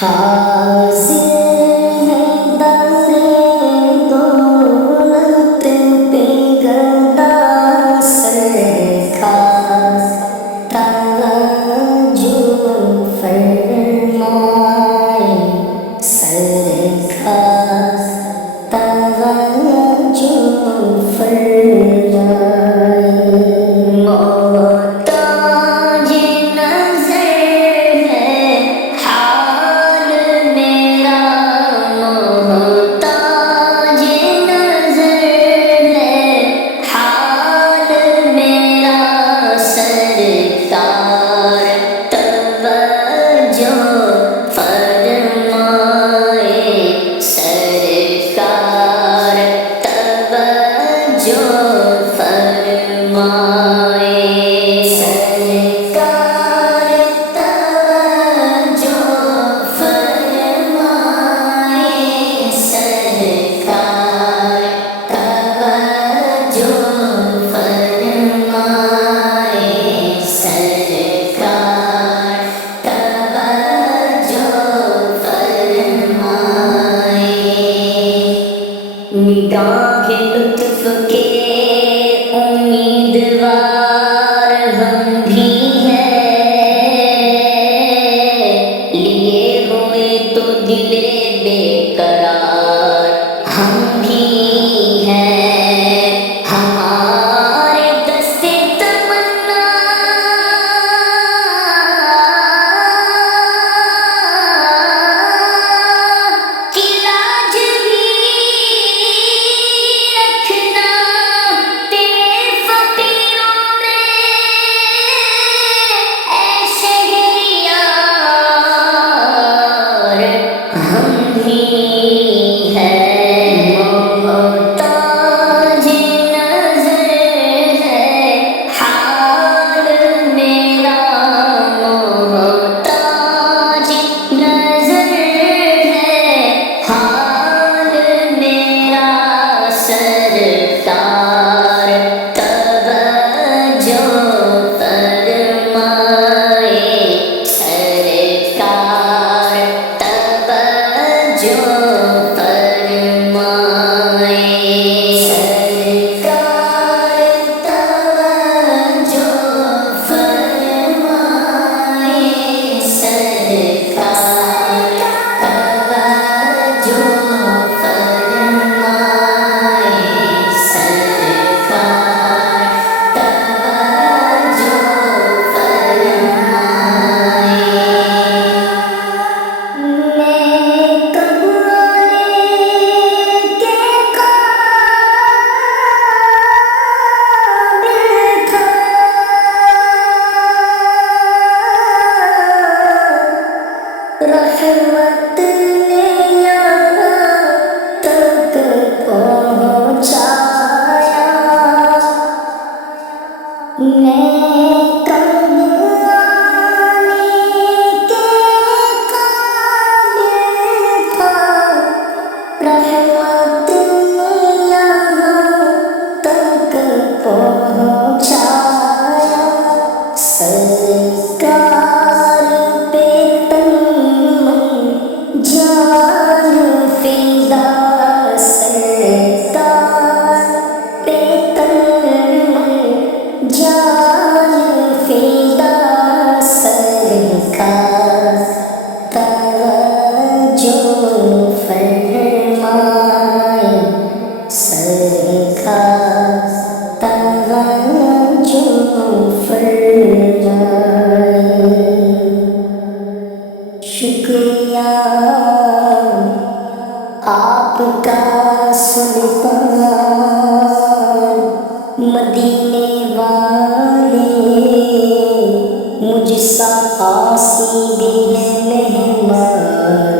حاضر ہے در دولت پہ گدا سرکار، توجہ فرمائے سرکار، توجہ فرمائے۔ محتاج نظر ہے حال میرا، محتاج نظر ہے حال میرا سرکار، توجہ فرمائے سرکار، توجہ فرمائے سرکار، توجہ فرمائے سرکار، توجہ فرمائے سرکار، توجہ فرمائے۔ نگاہ لطف کے امیدوار ہم بھی ہیں، لیے ہوئے تو دل بے قرار ہم بھی ہیں، ہمارے دست تمنا کی لاج بھی رکھنا، تیرے فقیروں میں اے شہریار ہم بھی ہیں۔ محتاج نظر ہے حال میرا، محتاج نظر ہے حال میرا سرکار، توجہ فرمائے سرکار، توجہ فرمائے سرکار، توجہ فرمائے سرکار، توجہ فرمائے سرکار، توجہ فرمائے۔ میں کب آنے کے قابل تھا، رحمت نے یہاں تک پہنچایا۔ میں کب آنے کے قابل تھا، رحمت نے یہاں تک پہنچایا۔ سرکار پہ تن من جان فدا، سرکار پہ تن من جان فدا سرکار، توجہ فرمائے سرکار، توجہ فرمائے۔ شکریہ آپ کا سلطان، مدینے والے مجھ سا عاصی بھی ہے مہمان،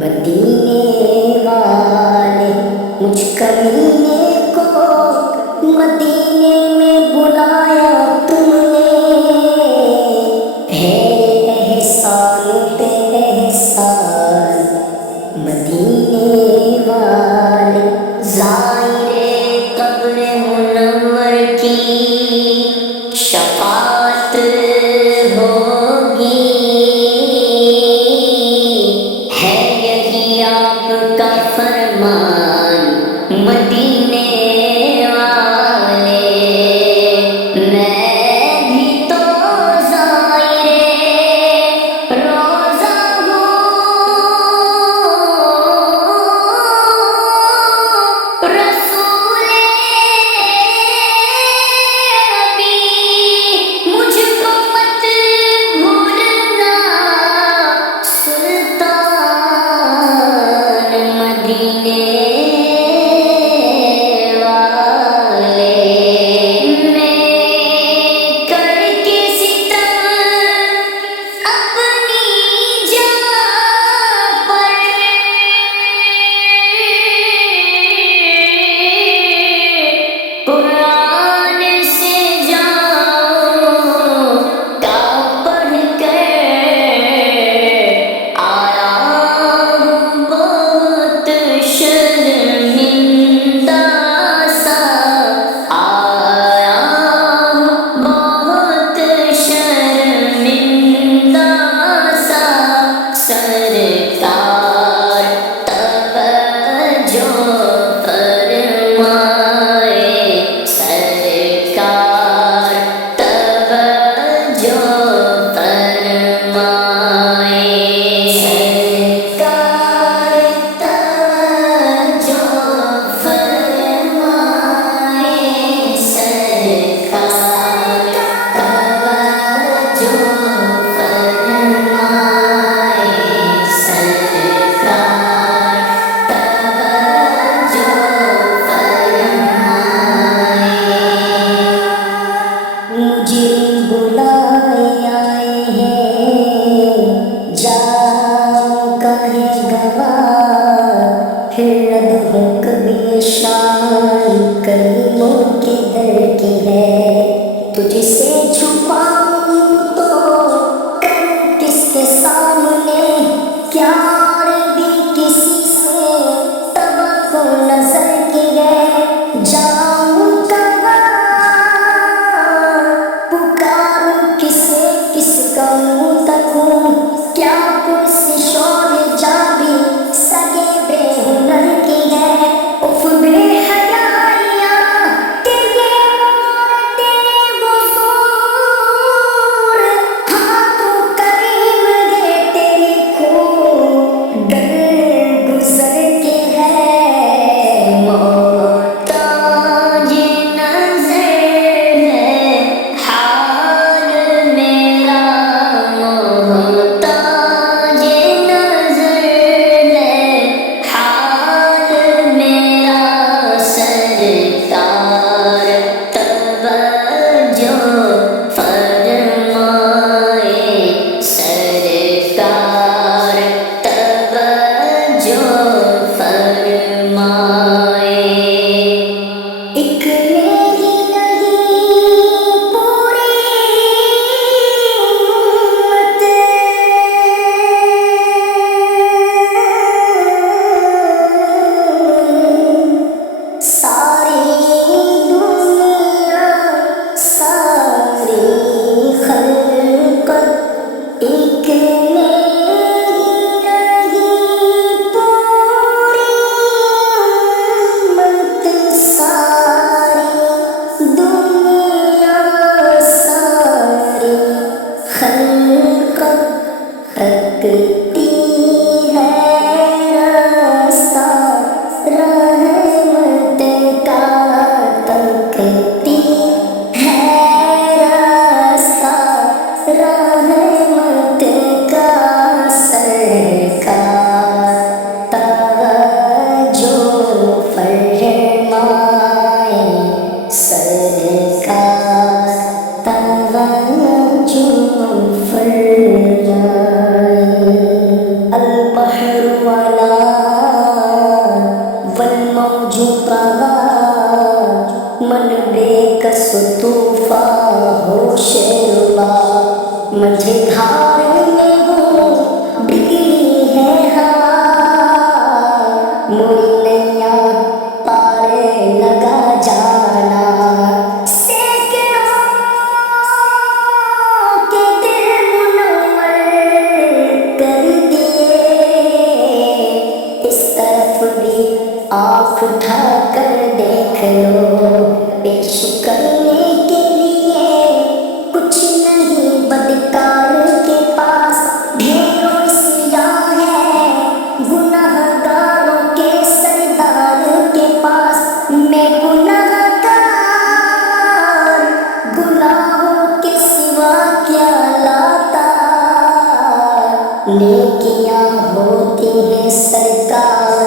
مدینے والے مجھ کمینے کو مدینے میں بلایا تم نے، ہے احسان پہ احسان مدینے والے۔ زائر قبر منور کی شفاعت ہوگی، مہمان مدینے والے، میں بھی تو زائرے روزہ ہوں، رسول ابھی مجھ کو مت بھولنا، سلطان مدینے والے، میں کر کے ستم اپنی جان پر، قرآن سے جاؤں کا پڑھ کر آیا ہوں بہت شرمندہ سا، آیا ہوں بہت شرمندہ سا، سرکار توجہ فرمائے، سرکار توجہ فرمائے، سرکار توجہ فرمائے، سرکار توجہ فرمائے، سرکار توجہ فرمائے، مجھے بلائے آئے ہیں جاؤ کہیں گواہ، پھر رد ہو کبھی شان کریموں کے در کی ہے، تجھ سے چھپاؤں تو کروں کس کے سامنے، کیا عربی کسی سے توقع نظر کی ہے، جاؤں کہاں پکاروں کسے، کس کا منہ تکوں، کیا پرسش اور جا بھی سگے بے ہنر کی ہے، اف بے حیائیاں تیرے اور تیرے حضور، ہاں تو کریم گے تیری خون در گزر کے ہے، محتاج نظر ہے حال میرا، محتاج نظر ہے حال میرا، سرکار توجہ فرمائے، سرکار توجہ فرمائے، ایک میری نہیں پوری امت، ساری دنیا ساری خلقت، ایک میری نہیں پوری امت، ساری دنیا ساری خلقت تکتی ہے راستہ رحمت کا، تکتی ہے راستہ رحمت کا، سرکار توجہ فرمائے، سرکار توجہ فرمائے، البحر والا والموج طغى، من بے کس طوفاں ہوش ربا، مجھے دھار میں ہوں بگڑی ہے ہوا، موری نیا پار لگا جانا، سینکڑوں کے دل منور کر دیے، اس طرف بھی اٹھا کر دیکھ لو، پیش کرنے کے لیے کچھ نہیں بدکار کے پاس، ڈھیروں سیاہ ہے گناہ گاروں کے سردار کے پاس، میں گناہ گار گناہوں کے سوا کیا لاتا، نیکیاں ہوتی ہیں سرکار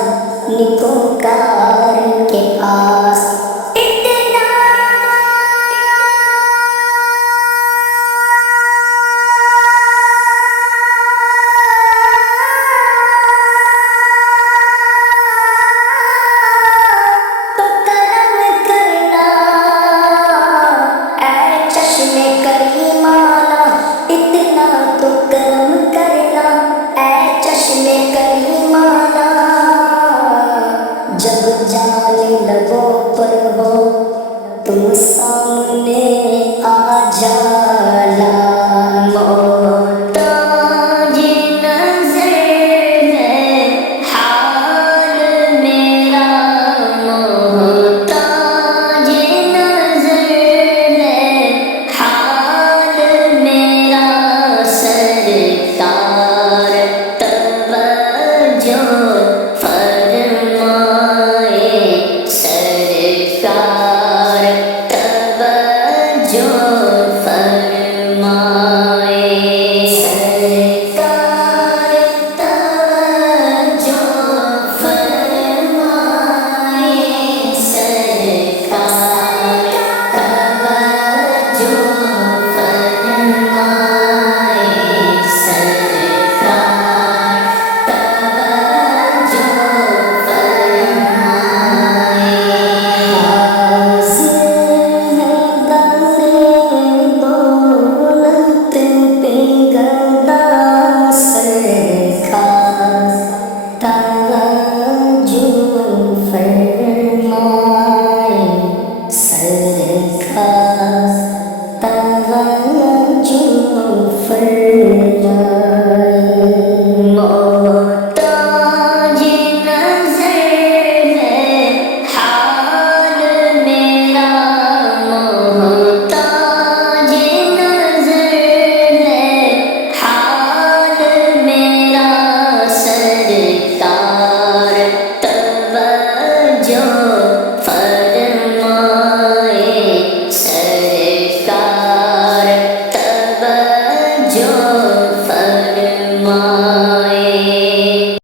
نیکوکار کے پاس۔